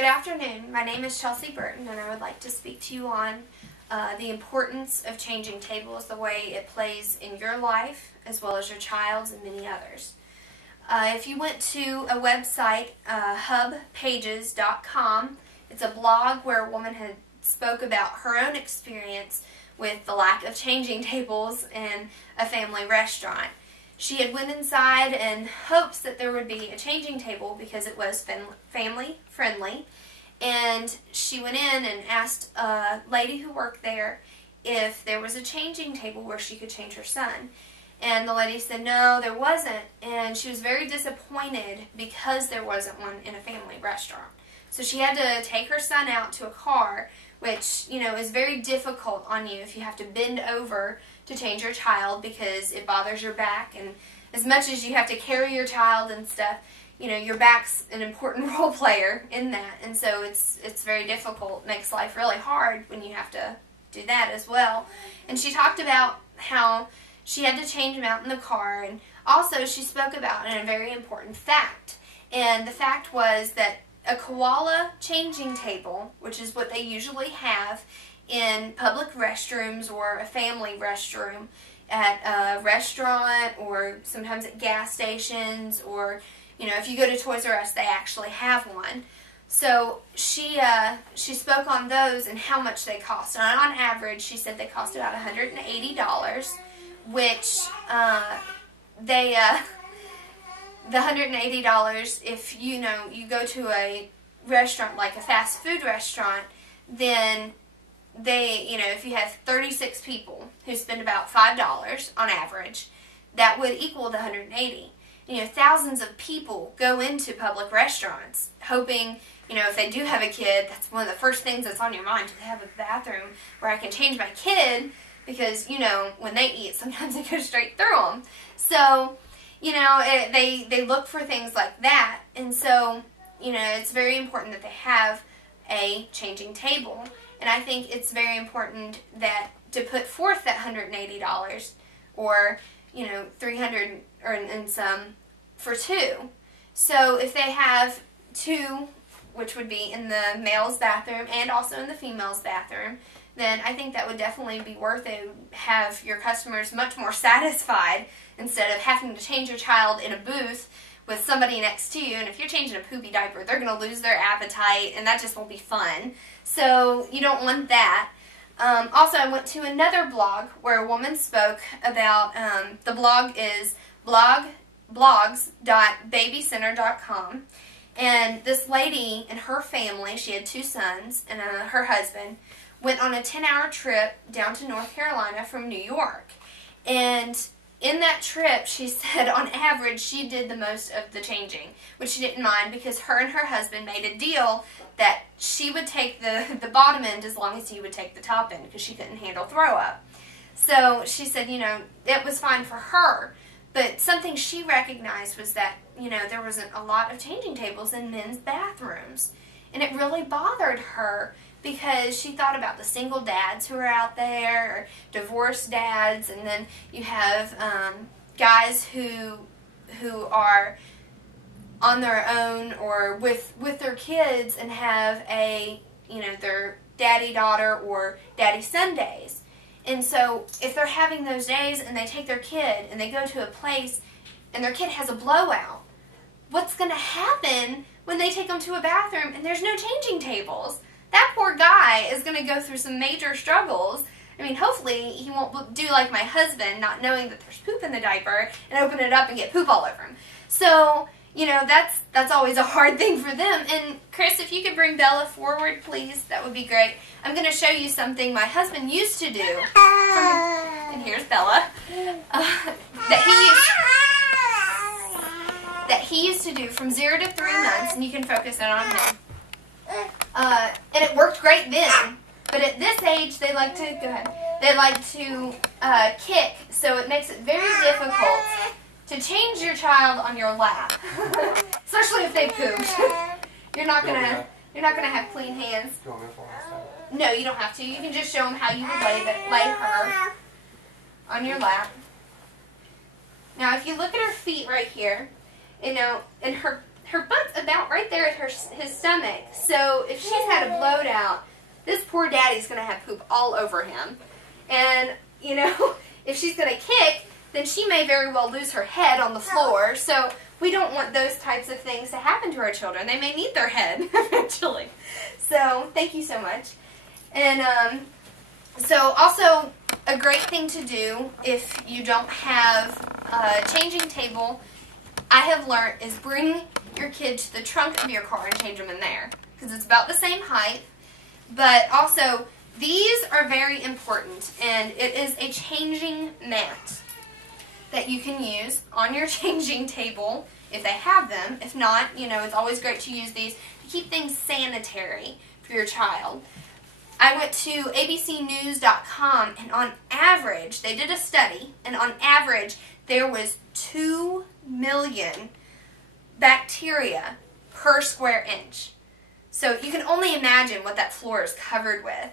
Good afternoon. My name is Chelsea Burton, and I would like to speak to you on the importance of changing tables, the way it plays in your life as well as your child's and many others. If you went to a website, hubpages.com, it's a blog where a woman had spoke about her own experience with the lack of changing tables in a family restaurant. She had went inside in hopes that there would be a changing table because it was family friendly, and she went in and asked a lady who worked there if there was a changing table where she could change her son. And the lady said no, there wasn't, and she was very disappointed because there wasn't one in a family restaurant. So she had to take her son out to a car, which, you know, is very difficult on you if you have to bend over to change your child because it bothers your back. And as much as you have to carry your child and stuff, you know, your back's an important role player in that. And so it's very difficult. It makes life really hard when you have to do that as well. And she talked about how she had to change him out in the car, and also she spoke about a very important fact. And the fact was that a koala changing table, which is what they usually have in public restrooms or a family restroom at a restaurant or sometimes at gas stations, or, you know, if you go to Toys R Us, they actually have one. So she spoke on those and how much they cost. And on average, she said they cost about $180, which the $180, if you go to a restaurant like a fast food restaurant, then they, if you have 36 people who spend about $5 on average, that would equal the $180. Thousands of people go into public restaurants hoping, if they do have a kid, that's one of the first things that's on your mind. Do they have a bathroom where I can change my kid? Because, when they eat, sometimes it goes straight through them. So, they look for things like that. And so, it's very important that they have a changing table. And I think it's very important that to put forth that $180 or, $300 and some for two. So if they have two, which would be in the male's bathroom and also in the female's bathroom, then I think that would definitely be worth it. Have your customers much more satisfied instead of having to change your child in a booth with somebody next to you. And if you're changing a poopy diaper, they're going to lose their appetite, and that just won't be fun. So you don't want that. Also, I went to another blog where a woman spoke about, the blog is blogs.babycenter.com. And this lady and her family, she had two sons and her husband, went on a 10-hour trip down to North Carolina from New York. And in that trip, she said on average she did the most of the changing, which she didn't mind because her and her husband made a deal that she would take the bottom end as long as he would take the top end because she couldn't handle throw up. So she said, it was fine for her. But something she recognized was that, there wasn't a lot of changing tables in men's bathrooms. And it really bothered her because she thought about the single dads who are out there, or divorced dads, and then you have guys who are on their own or with their kids and have their daddy-daughter or daddy-son days. And so if they're having those days and they take their kid and they go to a place and their kid has a blowout, what's going to happen when they take them to a bathroom and there's no changing tables? That poor guy is going to go through some major struggles. I mean, hopefully he won't do like my husband, not knowing that there's poop in the diaper, and open it up and get poop all over him. So, that's always a hard thing for them. And Chris, if you could bring Bella forward, please, that would be great. I'm going to show you something my husband used to do. And here's Bella. That he used to do from 0 to 3 months, and you can focus it on him. And it worked great then, but at this age they like to kick, so it makes it very difficult to change your child on your lap, especially if they pooped. You're not gonna have clean hands. No, you don't have to. You can just show them how you would lay her on your lap. Now, if you look at her feet right here, and her her butt's about right there at his stomach. So if she's had a bloat out, this poor daddy's going to have poop all over him. And, you know, if she's going to kick, then she may very well lose her head on the floor. So we don't want those types of things to happen to our children. They may need their head eventually. So thank you so much. And so also a great thing to do if you don't have a changing table, I have learned, is bring your kid to the trunk of your car and change them in there. Because it's about the same height. But also, these are very important. And it is a changing mat that you can use on your changing table if they have them. If not, you know, it's always great to use these to keep things sanitary for your child. I went to abcnews.com, and on average, they did a study, and on average, there was 2 million bacteria per square inch. So you can only imagine what that floor is covered with.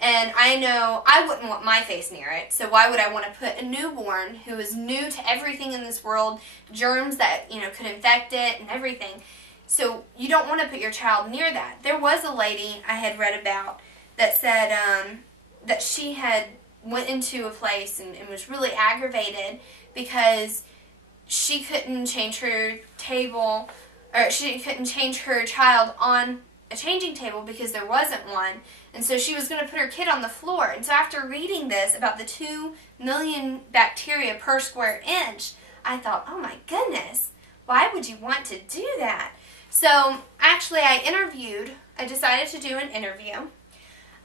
And I know I wouldn't want my face near it, so why would I want to put a newborn who is new to everything in this world, germs that, you know, could infect it and everything. So you don't want to put your child near that. There was a lady I had read about that said that she had went into a place and was really aggravated because she couldn't change her table, or she couldn't change her child on a changing table because there wasn't one. And so she was going to put her kid on the floor. And so after reading this about the 2 million bacteria per square inch, I thought, oh my goodness, why would you want to do that? So actually I decided to do an interview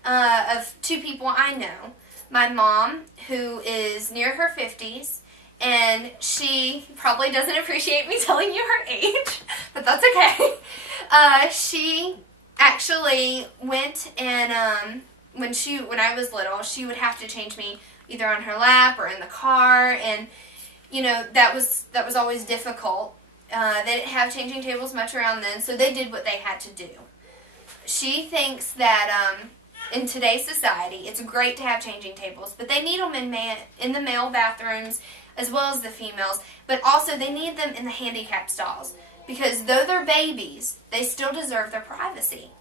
of 2 people I know. My mom, who is near her 50s, and she probably doesn't appreciate me telling you her age, but that's okay. She actually went and when I was little, she would have to change me either on her lap or in the car, and you know that was always difficult. They didn't have changing tables much around then, so they did what they had to do. She thinks that in today's society, it's great to have changing tables, but they need them in the male bathrooms as well as the females, but also they need them in the handicap stalls, because though they're babies, they still deserve their privacy,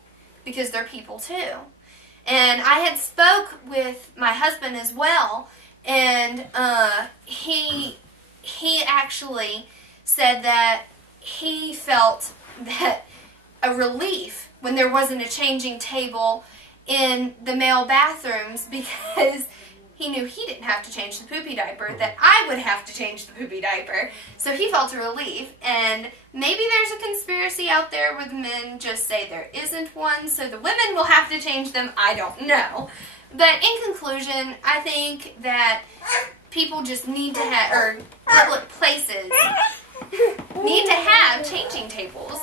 because they're people too. And I had spoke with my husband as well, and he actually said that he felt that a relief when there wasn't a changing table in the male bathrooms, because he knew he didn't have to change the poopy diaper, that I would have to change the poopy diaper. So he felt a relief, and maybe there's a conspiracy out there where the men just say there isn't one, so the women will have to change them. I don't know. But in conclusion, I think that people just need to have, or public places need to have changing tables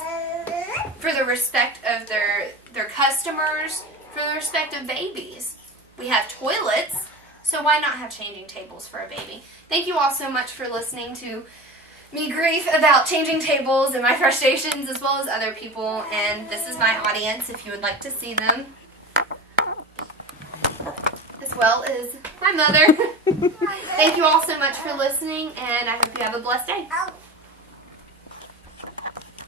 for the respect of their customers, for the respect of babies. We have toilets, so why not have changing tables for a baby? Thank you all so much for listening to me grieve about changing tables and my frustrations, as well as other people. And this is my audience if you would like to see them, as well as my mother. Thank you all so much for listening, and I hope you have a blessed day.